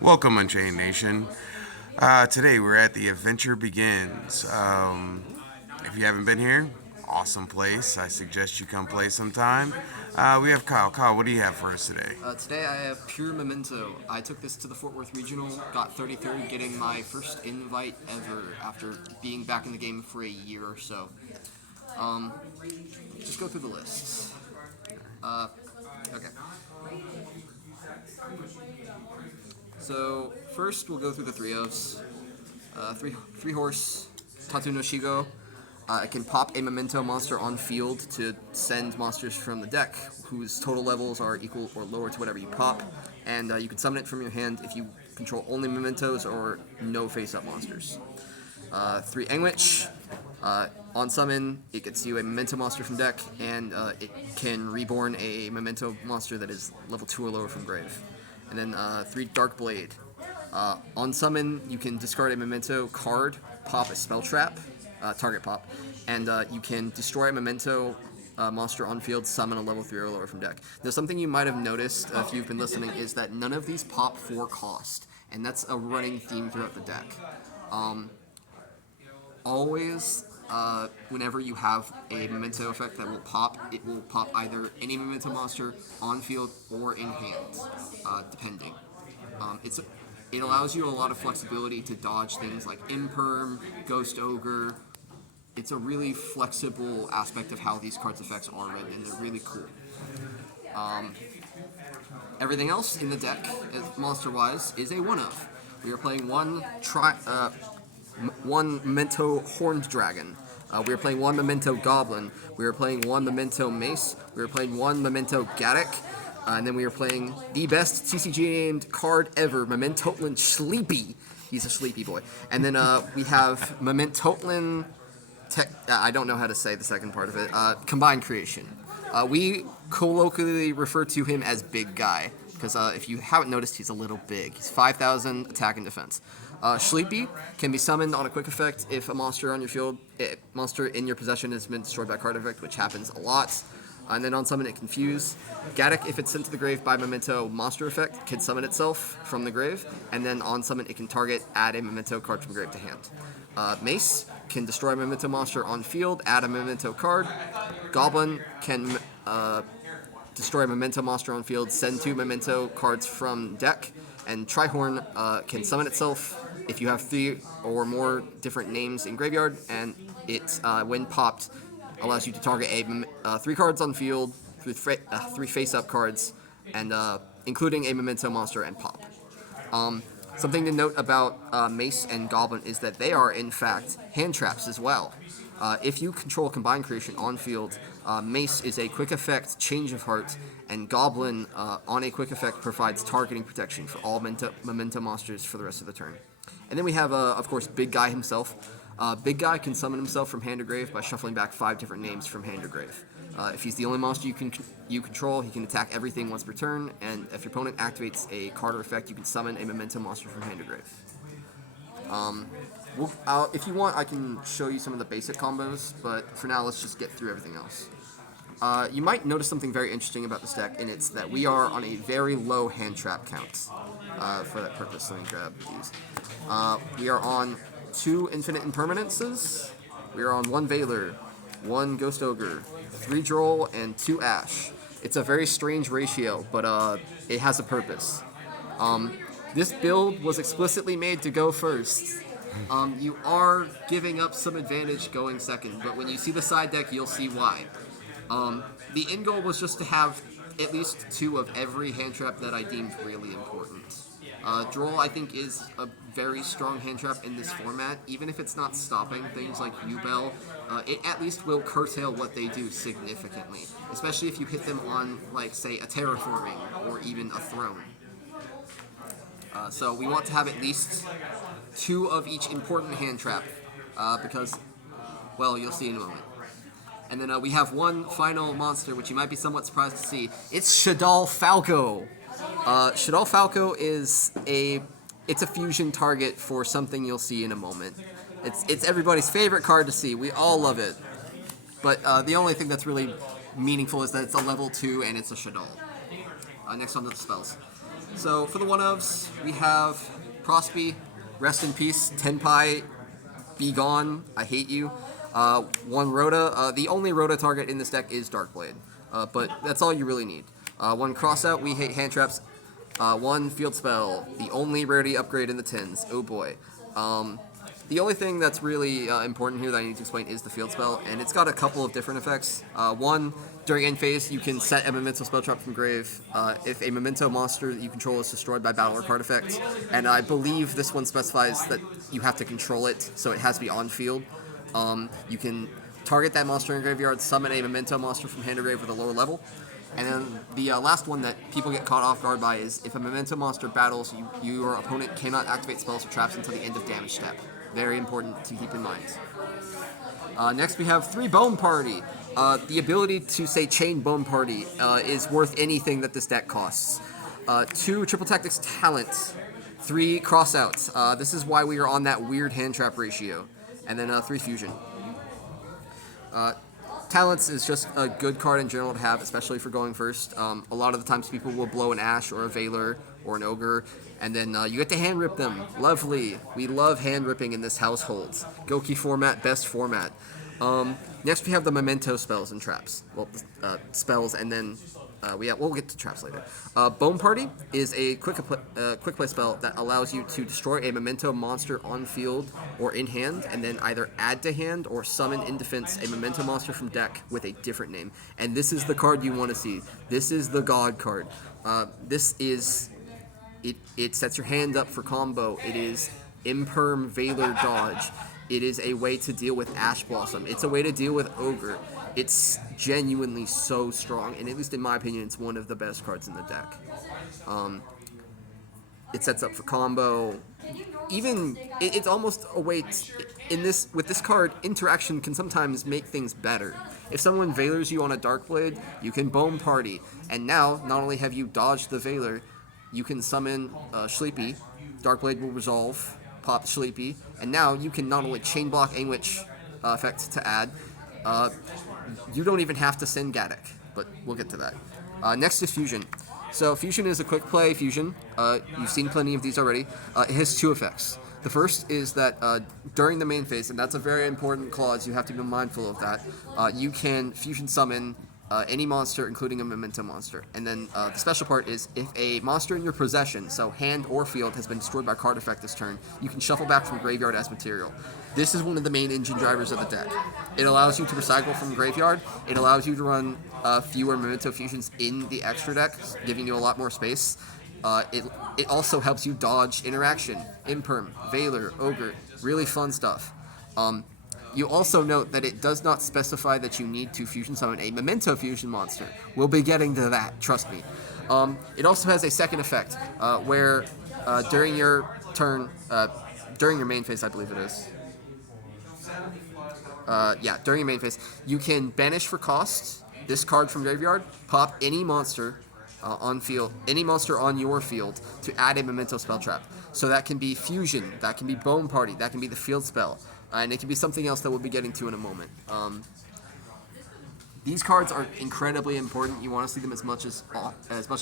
Welcome, Unchained Nation. Today we're at the Adventure Begins. If you haven't been here, awesome place. I suggest you come play sometime. We have Kyle. Kyle, what do you have for us today? Today I have pure Memento. I took this to the Fort Worth Regional, got 33rd, getting my first invite ever after being back in the game for a year or so. Um, just go through the lists. Okay. So first we'll go through the three ofs. Three horse, Tatu no Shigo. It can pop a Memento monster on field to send monsters from the deck whose total levels are equal or lower to whatever you pop, and you can summon it from your hand if you control only Mementos or no face-up monsters. 3 Engwich. On summon, it gets you a Memento monster from deck, and it can reborn a Memento monster that is level 2 or lower from grave. And then 3 Dark Blade. On summon, you can discard a Memento card, pop a spell trap, target pop, and you can destroy a Memento monster on field, summon a level 3 or lower from deck. Now, something you might have noticed if you've been listening is that none of these pop for cost, and that's a running theme throughout the deck. Always, whenever you have a Memento effect that will pop, it will pop either any Memento monster on field or in hand, depending. It allows you a lot of flexibility to dodge things like Imperm, Ghost Ogre. It's a really flexible aspect of how these cards' effects are written, and they're really cool. Everything else in the deck, monster-wise, is a one-of. We are playing one Memento Horned Dragon. We are playing one Memento Goblin. We are playing one Memento Mace. We are playing one Memento Gaddock. And then we are playing the best TCG named card ever, Mementotlin Sleepy. He's a sleepy boy. And then we have Mementotlin... I don't know how to say the second part of it. Combined Creation. We colloquially refer to him as Big Guy, because if you haven't noticed, he's a little big. He's 5,000 attack and defense. Sleepy can be summoned on a quick effect if a monster on your field, monster in your possession has been destroyed by a card effect, which happens a lot. And then on summon it can fuse. Gaddock, if it's sent to the grave by Memento monster effect, can summon itself from the grave, and then on summon it can add a Memento card from grave to hand. Mace can destroy a Memento monster on field, add a Memento card. Goblin can destroy a Memento monster on field, send 2 Memento cards from deck, and Trihorn can summon itself if you have 3 or more different names in graveyard, and it, when popped, allows you to target 3 cards on field, 3 face-up cards, and including a Memento monster and pop. Something to note about Mace and Goblin is that they are, in fact, hand traps as well. If you control Combined Creation on field, Mace is a quick effect Change of Heart, and Goblin, on a quick effect, provides targeting protection for all Memento monsters for the rest of the turn. And then we have, of course, Big Guy himself. Big Guy can summon himself from hand to grave by shuffling back 5 different names from hand to grave. If he's the only monster you control, he can attack everything once per turn, and if your opponent activates a card or effect, you can summon a Memento monster from hand to grave. If you want, I can show you some of the basic combos, but for now, let's just get through everything else. You might notice something very interesting about this deck, and it's that we are on a very low hand trap count for that purpose. Let me grab these. We are on 2 Infinite Impermanences. We are on 1 Veiler, 1 Ghost Ogre, 3 Droll, and 2 Ash. It's a very strange ratio, but it has a purpose. This build was explicitly made to go first. You are giving up some advantage going second, but when you see the side deck, you'll see why. The end goal was just to have at least 2 of every hand trap that I deemed really important. Droll, I think, is a very strong hand trap in this format. Even if it's not stopping things like U-Bell, it at least will curtail what they do significantly, especially if you hit them on, like, say, a Terraforming or even a Throne. So we want to have at least 2 of each important hand trap, because, well, you'll see in a moment. And then we have one final monster, which you might be somewhat surprised to see. It's Shadal Falco. Shadal Falco is a fusion target for something you'll see in a moment. It's everybody's favorite card to see. We all love it. But the only thing that's really meaningful is that it's a level 2 and it's a Shadal. Next on to the spells. So for the one-ofs, we have Crosby, rest in peace, Tenpai, be gone, I hate you. One Rhoda, the only Rhoda target in this deck is Darkblade, but that's all you really need. One Crossout, we hate hand traps. One Field Spell, the only rarity upgrade in the tins, oh boy. The only thing that's really important here that I need to explain is the Field Spell, and it's got a couple of different effects. One, during end phase, you can set a Memento spell trap from grave if a Memento monster that you control is destroyed by battle or card effect, and I believe this one specifies that you have to control it, so it has to be on field. You can target that monster in graveyard, summon a Memento monster from hand or grave with a lower level. And then the last one that people get caught off guard by is if a Memento monster battles, your opponent cannot activate spells or traps until the end of damage step. Very important to keep in mind. Next we have 3 Bone Party. The ability to, say, chain Bone Party is worth anything that this deck costs. 2 Triple Tactics Talent. 3 Crossouts. This is why we are on that weird hand trap ratio. And then 3 Fusion. Talents is just a good card in general to have, especially for going first. A lot of the times people will blow an Ash or a Veiler or an Ogre, and then you get to hand rip them. Lovely. We love hand ripping in this household. Goki format, best format. Next we have the Memento spells and traps. Well, spells, and then we'll get to traps later. Bone Party is a quick play spell that allows you to destroy a Memento monster on field or in hand, and then either add to hand or summon in defense a Memento monster from deck with a different name. And this is the card you want to see. This is the God card. It sets your hand up for combo. It is Imperm Veiler Dodge. It is a way to deal with Ash Blossom. It's a way to deal with Ogre. It's genuinely so strong, and at least in my opinion, it's one of the best cards in the deck. It sets up for combo. It's almost a way with this card, interaction can sometimes make things better. If someone Veilers you on a Darkblade, you can Bone Party, and now not only have you dodged the Veiler, you can summon Sleepy. Darkblade will resolve, pop Sleepy, and now you can not only chain block Anwitch effect to add. You don't even have to send Gaddock, but we'll get to that. Next is Fusion. So Fusion is a quick play fusion. You've seen plenty of these already. It has 2 effects. The first is that during the main phase, and that's a very important clause, you have to be mindful of that, you can fusion summon any monster, including a Memento monster. And then the special part is if a monster in your possession, so hand or field, has been destroyed by card effect this turn, you can shuffle back from graveyard as material. This is one of the main engine drivers of the deck. It allows you to recycle from graveyard. It allows you to run fewer Memento fusions in the extra deck, giving you a lot more space. It also helps you dodge interaction, Imperm, Veiler, Ogre, really fun stuff. You also note that it does not specify that you need to fusion summon a Memento fusion monster. We'll be getting to that, trust me. It also has a second effect, where during your turn, during your main phase, I believe it is. During your main phase, you can banish for cost this card from graveyard, pop any monster on field, any monster on your field, to add a Memento spell trap. So that can be Fusion, that can be Bone Party, that can be the field spell, and it can be something else that we'll be getting to in a moment. These cards are incredibly important. You want to see them as much as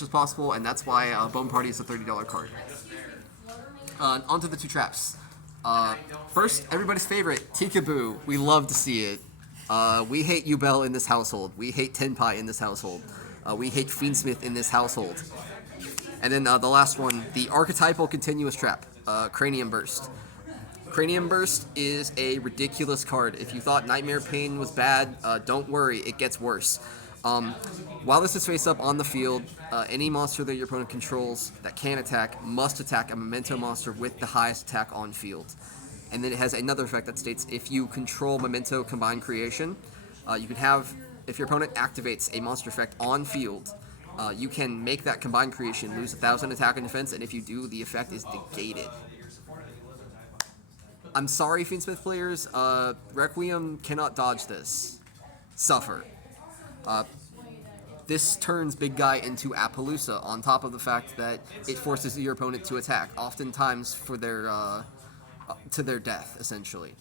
possible, and that's why Bone Party is a $30 card. Onto the 2 traps. First, everybody's favorite, Tikaboo. We love to see it. We hate Yubel in this household. We hate Tenpai in this household. We hate Fiendsmith in this household. And then the last one, the archetypal continuous trap, Cranium Burst. Cranium Burst is a ridiculous card. If you thought Nightmare Pain was bad, don't worry, it gets worse. While this is face up on the field, any monster that your opponent controls that can attack must attack a Memento monster with the highest attack on field. And then it has another effect that states if you control Memento Combined Creation, you can have, if your opponent activates a monster effect on field, you can make that Combined Creation lose 1,000 attack and defense, and if you do, the effect is negated. I'm sorry, Fiendsmith players, Requiem cannot dodge this. Suffer. This turns Big Guy into Appaloosa, on top of the fact that it forces your opponent to attack, oftentimes for their to their death, essentially.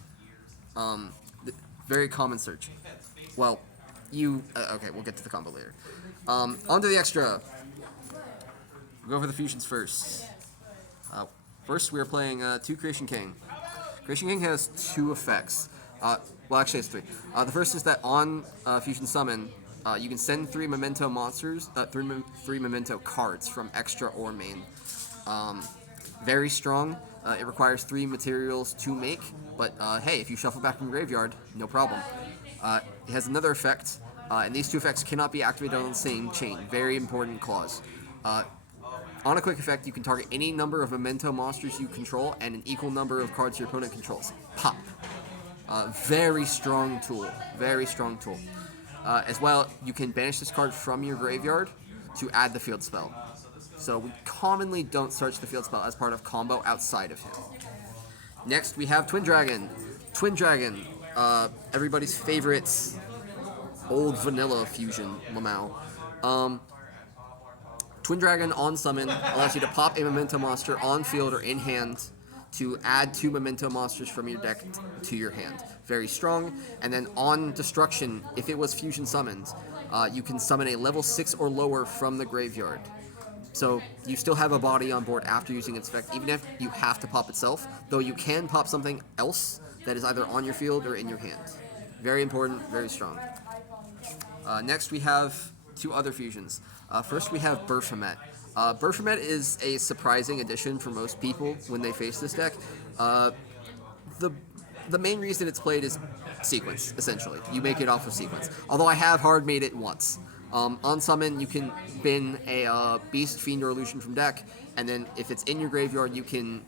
Very common search. Well, okay, we'll get to the combo later. Onto the extra. We'll go over the fusions first. First, we are playing 2 Creation King. Creation King has 2 effects. Well, actually, it's 3. The first is that on Fusion Summon, you can send 3 Memento monsters, 3 Memento cards from extra or main. Very strong. It requires 3 materials to make, but hey, if you shuffle back from graveyard, no problem. It has another effect, and these 2 effects cannot be activated on the same chain. Very important clause. On a quick effect, you can target any number of Memento monsters you control and an equal number of cards your opponent controls. Pop. Very strong tool. Very strong tool. As well, you can banish this card from your graveyard to add the field spell. So we commonly don't search the field spell as part of combo outside of him. Next, we have Twin Dragon. Twin Dragon, everybody's favorite old vanilla fusion, Lamau. Twin Dragon on summon allows you to pop a Memento monster on field or in hand to add 2 Memento monsters from your deck to your hand. Very strong. And then on destruction, if it was fusion summoned, you can summon a level 6 or lower from the graveyard. So you still have a body on board after using its effect, even if you have to pop itself, though you can pop something else that is either on your field or in your hand. Very important, very strong. Next we have 2 other fusions. First we have Baphomet. Baphomet is a surprising addition for most people when they face this deck. The main reason it's played is sequence, essentially. You make it off of sequence. Although I have hard made it once. On summon, you can bin a Beast, Fiend, or Illusion from deck, and then if it's in your graveyard, you can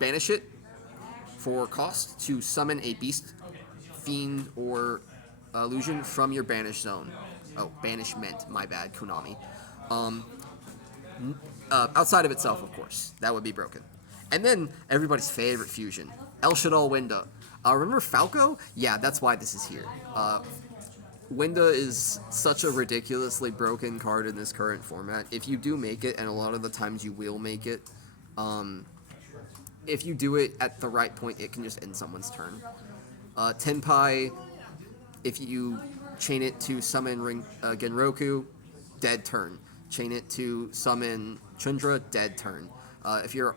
banish it for cost to summon a Beast, Fiend, or Illusion from your banish zone. Oh, banishment, my bad, Konami. Outside of itself, of course. That would be broken. And then, everybody's favorite fusion, El Shaddai Winda. Remember Falco? Yeah, that's why this is here. Winda is such a ridiculously broken card in this current format. If you do make it, and a lot of the times you will make it, if you do it at the right point, it can just end someone's turn. Tenpai, if you chain it to summon Genroku, dead turn. Chain it to summon Chundra, dead turn. If you're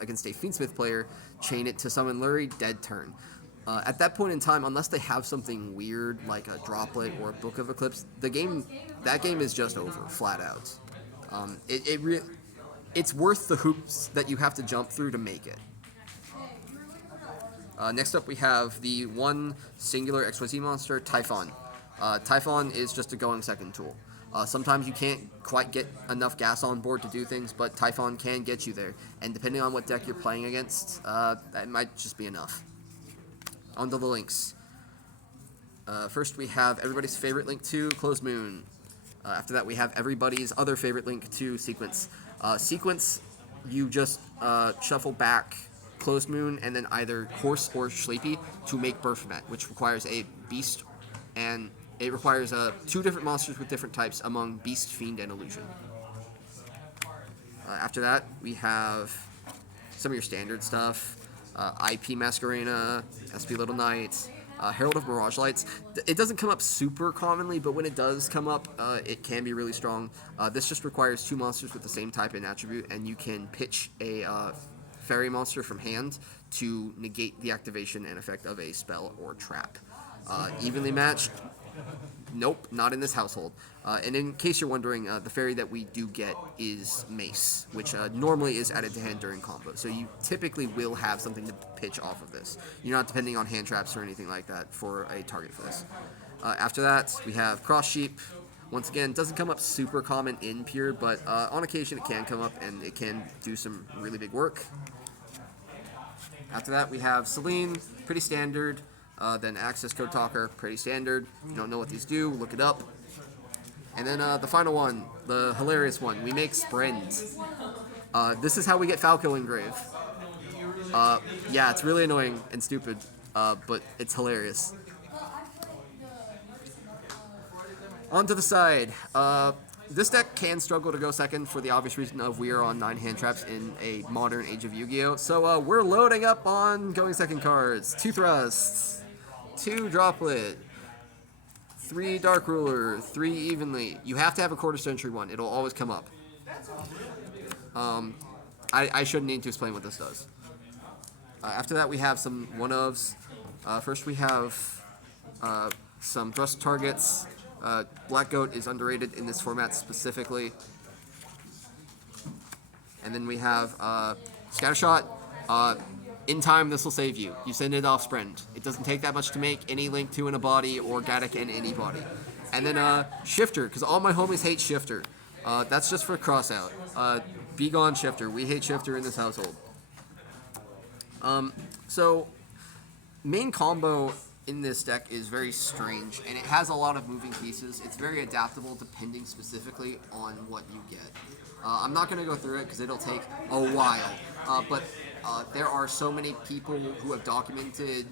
against a Fiendsmith player, chain it to summon Lurie, dead turn. At that point in time, unless they have something weird like a Droplet or a Book of Eclipse, that game is just over, flat out. It's worth the hoops that you have to jump through to make it. Next up, we have the 1 singular XYZ monster, Typhon. Typhon is just a going second tool. Sometimes you can't quite get enough gas on board to do things, but Typhon can get you there. And depending on what deck you're playing against, that might just be enough. On to the links. First, we have everybody's favorite link to Closed Moon. After that, we have everybody's other favorite link to Sequence. Sequence, you just shuffle back Closed Moon and then either Horse or Sleepy to make Baphomet, which requires a Beast, and it requires 2 different monsters with different types among Beast, Fiend, and Illusion. After that, we have some of your standard stuff. IP Masquerena, SP Little Knight, Herald of Mirage Lights. It doesn't come up super commonly, but when it does come up, it can be really strong. This just requires 2 monsters with the same type and attribute, and you can pitch a fairy monster from hand to negate the activation and effect of a spell or trap. Evenly matched? Nope, not in this household. And in case you're wondering, the fairy that we do get is Mace, which normally is added to hand during combo. So you typically will have something to pitch off of this. You're not depending on hand traps or anything like that for a target for this. After that, we have Cross Sheep. Once again, doesn't come up super common in Pure, but on occasion it can come up and it can do some really big work. After that, we have Celine, pretty standard. Then Access Code Talker, pretty standard. If you don't know what these do, look it up. And then the final one, the hilarious one, we make Sprint. This is how we get Falco Engrave. Yeah, it's really annoying and stupid, but it's hilarious. On to the side. This deck can struggle to go second for the obvious reason of we are on 9 hand traps in a modern Age of Yu-Gi-Oh! So we're loading up on going second cards. 2 Thrusts, 2 Droplet, 3 Dark Ruler, 3 Evenly. You have to have a quarter century one. It'll always come up. I shouldn't need to explain what this does. After that, we have some one-ofs. First, we have some thrust targets. Black Goat is underrated in this format specifically. And then we have Scattershot. In time, this will save you. You send it off sprint. It doesn't take that much to make any Link 2 in a body or Gaddock in any body. And then Shifter, because all my homies hate Shifter. That's just for crossout. Be gone, Shifter. We hate Shifter in this household. So, main combo in this deck is very strange, and it has a lot of moving pieces. It's very adaptable depending specifically on what you get. I'm not going to go through it because it'll take a while, but there are so many people who have documented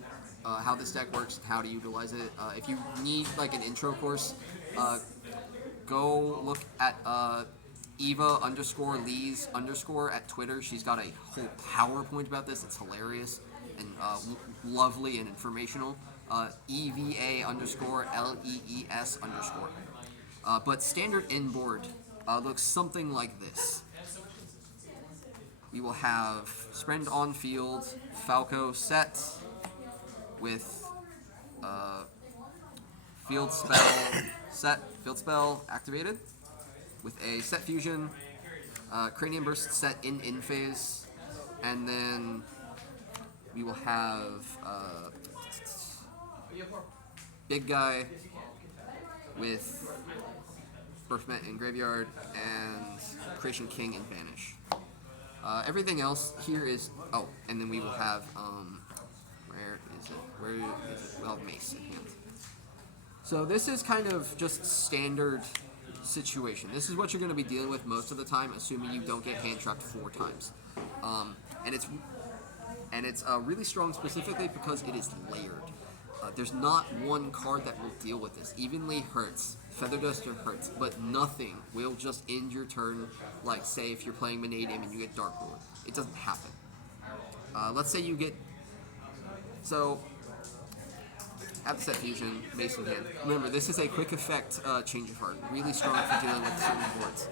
how this deck works and how to utilize it. If you need like an intro course, go look at Eva_Lees_ at Twitter. She's got a whole PowerPoint about this. It's hilarious and lovely and informational. EVA_LEES_. But standard inboard looks something like this. We will have Sprend on field, Falco set with field spell activated with a set fusion, Cranium Burst set in phase, and then we will have Big Guy with Birthmet in Graveyard and Creation King in Banish. Everything else here is and then we will have where is it? We'll have Mace in hand. So this is kind of just standard situation. This is what you're going to be dealing with most of the time, assuming you don't get hand trapped 4 times. And it's really strong specifically because it is layered. There's not one card that will deal with this. Evenly hurts, Feather Duster hurts, but nothing will just end your turn. Like say if you're playing Vanadium and you get Dark Lord, it doesn't happen. Let's say you get have the set fusion, Mace in hand. Remember, this is a quick effect change of heart. Really strong for dealing with certain boards.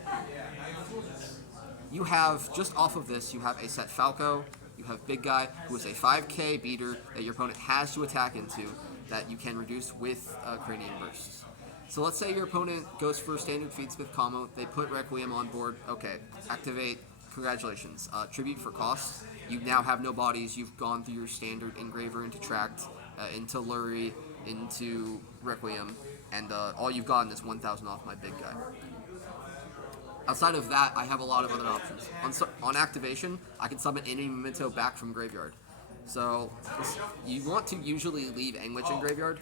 You have, just off of this, you have a set Falco, you have Big Guy, who is a 5k beater that your opponent has to attack into, that you can reduce with Cranium Bursts. So let's say your opponent goes for standard Feedsmith combo, they put Requiem on board, okay, activate, congratulations. Tribute for cost, you now have no bodies, you've gone through your standard Engraver into Tract, into Lurie, into Requiem, and all you've gotten is 1,000 off my Big Guy. Outside of that, I have a lot of other options. On activation, I can summon any Memento back from Graveyard. So, you want to usually leave Anguish in Graveyard.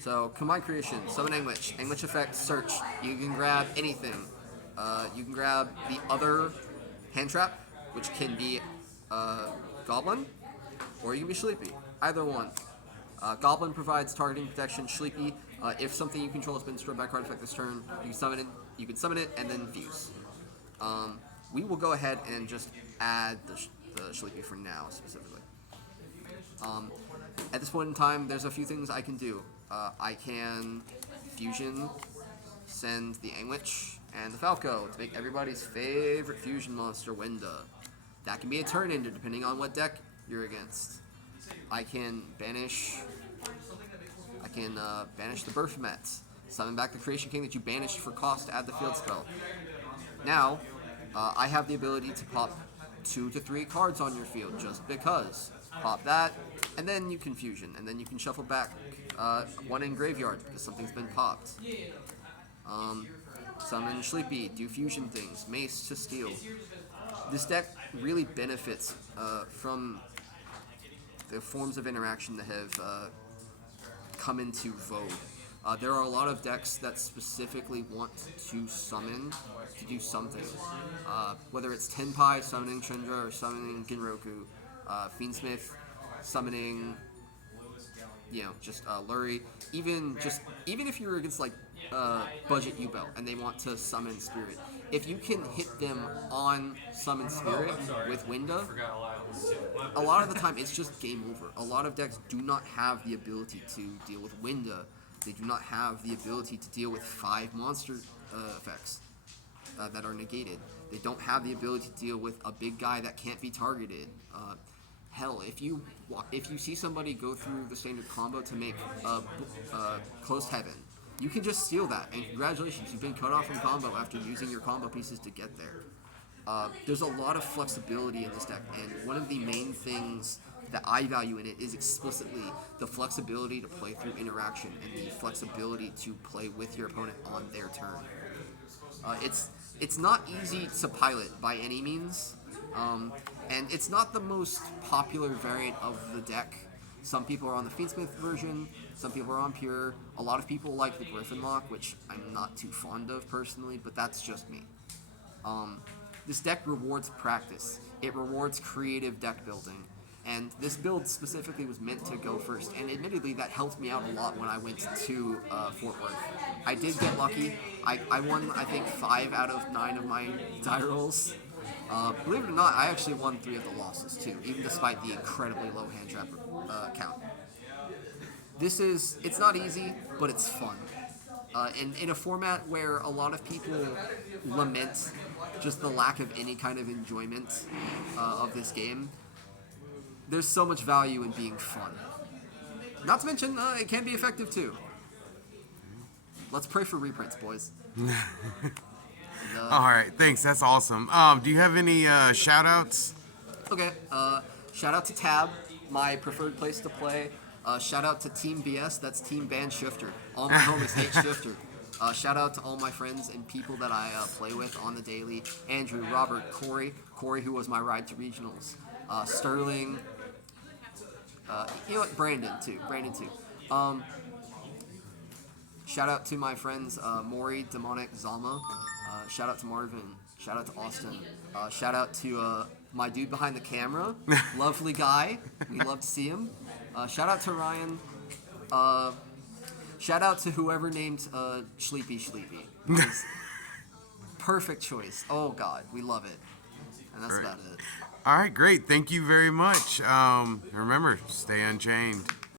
So, Combine Creation, summon Anguish, Anguish effect, search. You can grab anything. You can grab the other hand trap, which can be Goblin, or you can be Sleepy. Either one. Goblin provides targeting protection. Sleepy, if something you control has been destroyed by a card effect this turn, you can summon it and then fuse. We will go ahead and just add the Sleepy for now, specifically. At this point in time, there's a few things I can do. I can fusion, send the Anguish and the Falco to make everybody's favorite fusion monster, Winda. That can be a turn ender, depending on what deck you're against. I can banish the Birthmet, summon back the Creation King that you banished for cost to add the field spell. Now, I have the ability to pop 2 to 3 cards on your field just because. Pop that, and then you can fusion, and then you can shuffle back 1 in Graveyard because something's been popped. Summon Sleepy, do fusion things, Mace to steal. This deck really benefits from the forms of interaction that have come into vogue. There are a lot of decks that specifically want to summon to do something. Whether it's Tenpai summoning Chandra or summoning Genroku, Fiendsmith summoning, just Lurie. Even if you're against like budget U-Belt and they want to summon Spirit, if you can hit them on summon Spirit with Winda, a lot of the time it's just game over. A lot of decks do not have the ability to deal with Winda. They do not have the ability to deal with 5 monster effects. that are negated. They don't have the ability to deal with a big guy that can't be targeted. Hell, if you see somebody go through the standard combo to make closed heaven, you can just steal that, and congratulations, you've been cut off from combo after using your combo pieces to get there. There's a lot of flexibility in this deck, and one of the main things that I value in it is explicitly the flexibility to play through interaction and the flexibility to play with your opponent on their turn. It's not easy to pilot by any means, and it's not the most popular variant of the deck. Some people are on the Fiendsmith version, some people are on Pure. A lot of people like the Griffin Lock, which I'm not too fond of personally, but that's just me. This deck rewards practice. It rewards creative deck building. And this build specifically was meant to go first. And admittedly, that helped me out a lot when I went to Fort Worth. I did get lucky. I won, I think, 5 out of 9 of my die rolls. Believe it or not, I actually won 3 of the losses, too, even despite the incredibly low hand trap count. It's not easy, but it's fun. In a format where a lot of people lament just the lack of any kind of enjoyment of this game, there's so much value in being fun. Not to mention, it can be effective too. Let's pray for reprints, boys. All right, thanks. That's awesome. Do you have any shout-outs? Okay, shout out to Tab, my preferred place to play. Shout out to Team BS, that's Team Band Shifter. All my homies hate Shifter. Shout out to all my friends and people that I play with on the daily. Andrew, Robert, Corey, who was my ride to regionals. Sterling, you know what, Brandon too. Shout out to my friends Maury, Demonic, Zalma. Shout out to Marvin. Shout out to Austin. Shout out to my dude behind the camera. Lovely guy. We love to see him. Shout out to Ryan. Shout out to whoever named Sleepy. Perfect choice. Oh God, we love it. And that's about it. All right, great. Thank you very much. Remember, stay unchained.